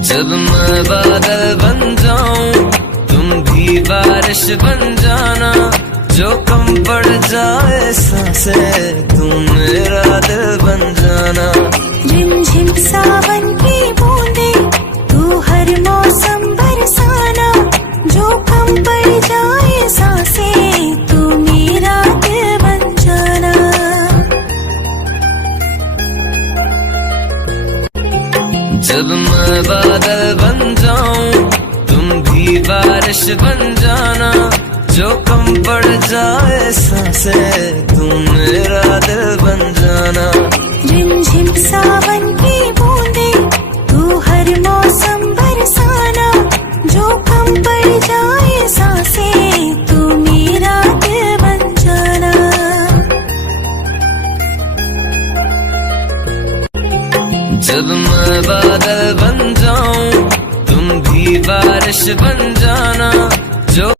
जब मैं बादल बन जाऊं तुम भी बारिश बन जाना, जो कम पड़ जाए सांसें तुम मेरा दिल बन जाना। रिमझिम सावन की बूंदे तू हर मौसम बरसाना, जो कम पड़ जाए सांसें तू मेरा दिल बन जाना। जब मैं बादल बन जाऊं तुम भी बारिश बन जाना, जो कम पड़ जाए सांसें तुम मेरा दिल बन जाना। रिमझिम सावन की बूंदे तू हर मौसम बरसाना, जो कम पड़ जाए सांसें तू मेरा दिल बन जाना। जब मैं बादल बन जाऊं तुम भी बारिश बन जाना,